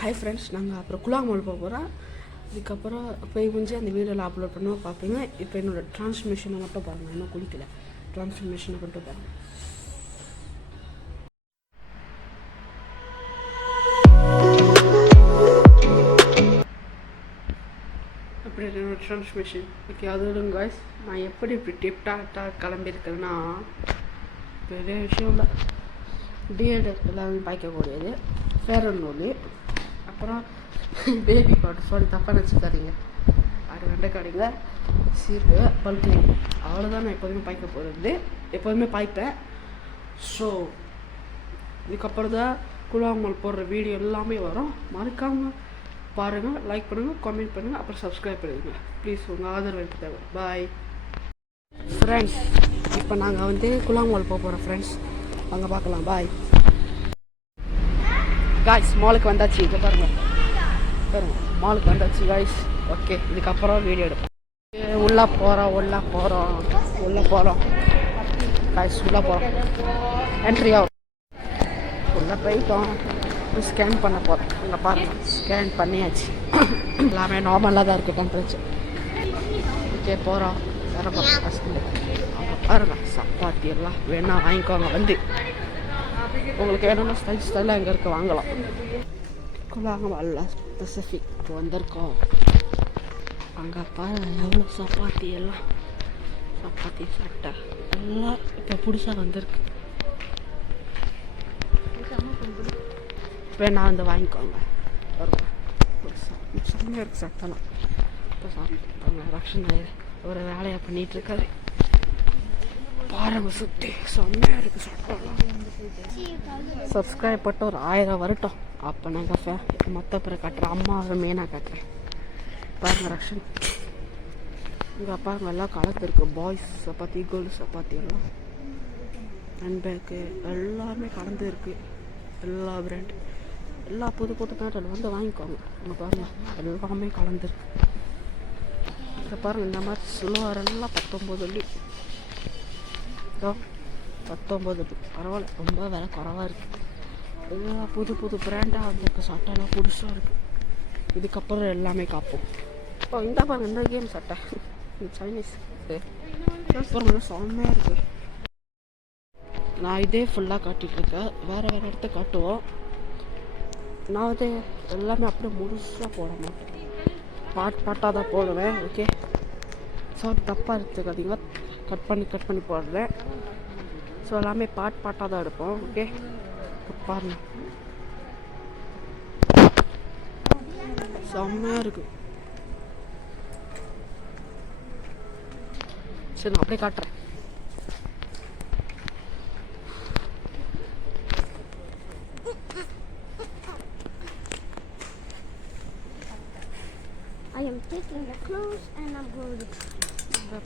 Hi friends, நாங்கள் அப்புறம் குலாமல் போக போகிறோம். இதுக்கப்புறம் போய் கொஞ்சம் அந்த வீடியோவில் அப்லோட் பண்ணுவோம் பார்ப்பீங்க. இப்போ என்னோடய ட்ரான்ஸ்மிஷனை மட்டும் பாருங்கள், இன்னும் குளிக்கல. ட்ரான்ஸ்மிஷனை மட்டும் பாருங்கள். அப்படி என்னோடய ட்ரான்ஸ்மிஷன் ஓகே. அதோட காய்ஸ், நான் எப்படி இப்படி டிப்டாக்டாக கிளம்பியிருக்கேன்னா பெரிய விஷயம் இல்லை. டிஎட் எல்லாமே பாய்க்கக்கூடியது ஃபேர் அண்ட் லவ்லி, அப்புறம் பேபி பவுடர். சாரி, தப்பாக நினச்சிக்காதீங்க. அது வெண்டைக்காடிங்க, சீப்பு, பல்கு, அவ்வளோதான். நான் எப்போதுமே பாய்க்க போகிறது, எப்போதுமே பாய்ப்பேன். ஸோ இதுக்கப்புறம் தான் குலாமல் போடுற வீடியோ எல்லாமே வரும். மறக்காமல் பாருங்கள், லைக் பண்ணுங்கள், கமெண்ட் பண்ணுங்கள், அப்புறம் சப்ஸ்கிரைப் பண்ணிடுங்க ப்ளீஸ். உங்கள் ஆதரவு எனக்கு தேவை. Bye friends. இப்போ நாங்கள் வந்து குலாமல் போக போகிறோம் ஃப்ரெண்ட்ஸ், அங்கே பார்க்கலாம். Bye guys. மாலுக்கு வந்தாச்சு, இங்கே பாருங்கள் மாலுக்கு வந்தாச்சு காய்ஸ். ஓகே, இதுக்கப்புறம் வீடியோ எடுப்போம். உள்ளே போகிறோம் காய்ஸ், உள்ளே போகிறோம். என்ட்ரி ஆகும், உள்ளே போயிட்டோம். ஸ்கேன் பண்ண போகிறோம். இங்கே பாருங்கள், ஸ்கேன் பண்ணியாச்சு. எல்லாமே நார்மலாக தான் இருக்குது டெம்பரேச்சர். ஓகே, போகிறோம். வேறு பக்கம் ஃபஸ்ட்டு அங்கே பாருங்கள், சப்பாத்தி எல்லாம் வேணா வாங்கிக்கோங்க. வந்து உங்களுக்கு வேணும்னா ஸ்டைலாக எங்கே இருக்குது வாங்கலாம். குலாமல் ஸ்பெசிஃபிக் இப்போ வந்திருக்கோம். அங்கே பாரு எவ்வளோ சப்பாத்தி எல்லாம், சப்பாத்தி சட்டை எல்லாம் இப்போ புதுசாக வந்திருக்கு. வேணா வந்து வாங்கிக்கோங்க. செம்மையாக இருக்குது சட்டைலாம். இப்போ சாப்பிட்டு ரக்ஷன் ஒரு வேலையாக பண்ணிகிட்ருக்காரு. பாருங்க, சுற்றி செம்மையாக இருக்குது சட்டெல்லாம். சப்ஸ்கிரைப் பண்ணிட்டு ஒரு 1000 வரட்டும், அப்போ நாங்கள் மொத்த பேரை காட்டுறேன். அம்மாவை மெயினாக காட்டுறேன். பாருங்கள் ரக்ஷன், இங்கே பாருங்கள் எல்லாம் கலந்து இருக்குது. பாய்ஸ் சப்பாத்தி, கேர்ள்ஸ் சப்பாத்தி எல்லாம், ஹேண்ட்பேக்கு எல்லாமே கலந்து இருக்குது. எல்லா பிராண்ட், எல்லா புது பிராண்டில் வந்து வாங்கிக்கோங்க. இங்கே பாருங்கள் எல்லாமே கலந்துருக்கு. இங்கே பாருங்கள், இந்த மாதிரி சில்வரெல்லாம் 19 வெள்ளி. 19 பரவாயில்ல, ரொம்ப விலை குறவாக இருக்குது. எல்லாம் புது பிராண்டாக வந்திருக்கு. சட்டைலாம் புதுசாக இருக்குது. இதுக்கப்புறம் எல்லாமே காப்போம். இந்த பாருங்க, இந்த கேம் சட்டை சைனீஸ் பாருங்க, செம்மையாக இருக்குது. நான் இதே ஃபுல்லாக காட்டிகிட்ருக்கேன், வேறு இடத்த காட்டுவோம். நான் வந்து எல்லாமே அப்படியே முழுசாக போட மாட்டேன், பாட்டாக தான் போடுவேன். ஓகே, ஸோ தப்பாக எடுத்துக்காதீங்க, கட் பண்ணி போடுறேன். ஸோ எல்லாமே பாட்டாக தான் எடுப்போம். ஓகே, பாருங்க செம்மையாக இருக்குது. சரி, நான் அப்படியே காட்டுறேன். I am taking the clothes and I'm going to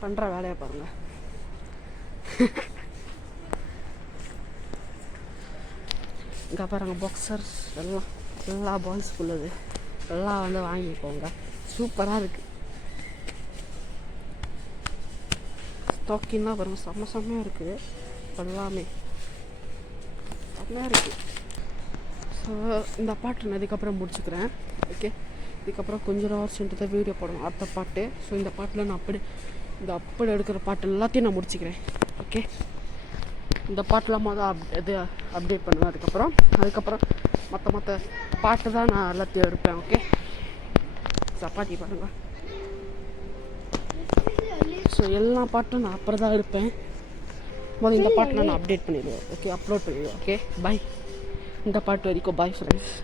பண்ணுற வேலையை பாருங்கள். இங்கே பாருங்கள், பாக்ஸர்ஸ் எல்லாம் எல்லா பாய்ஸ்க்குள்ளது எல்லாம் வந்து வாங்கிக்கோங்க. சூப்பராக இருக்குது. ஸ்டாக்கின்லாம் பாருங்கள், செம்மையாக இருக்குது. எல்லாமே செம்மையாக இருக்குது. ஸோ இந்த பாட்டு நான் இதுக்கப்புறம் முடிச்சுக்கிறேன். ஓகே, இதுக்கப்புறம் கொஞ்சம் ஹவர்ஸ்ன்ட்டு தான் வீடியோ போடணும் அடுத்த பாட்டு. ஸோ இந்த பாட்டில் நான் அப்படி எடுக்கிற பாட்டு எல்லாத்தையும் நான் முடிச்சுக்கிறேன். ஓகே, இந்த பாட்டெலாம் இது அப்டேட் பண்ணுவேன். அதுக்கப்புறம் மற்ற பாட்டு தான் நான் எல்லாத்தையும் எடுப்பேன். ஓகே, சப்பாத்தி பாருங்கள். ஸோ எல்லா பாட்டும் நான் அப்புறம் தான் எடுப்பேன். இந்த பாட்டில் நான் அப்டேட் பண்ணிடுவேன். ஓகே, அப்லோட் பண்ணிடுவேன். ஓகே, பாய். இந்த பாட்டு வரைக்கும் பாய் ஃப்ரெண்ட்ஸ்.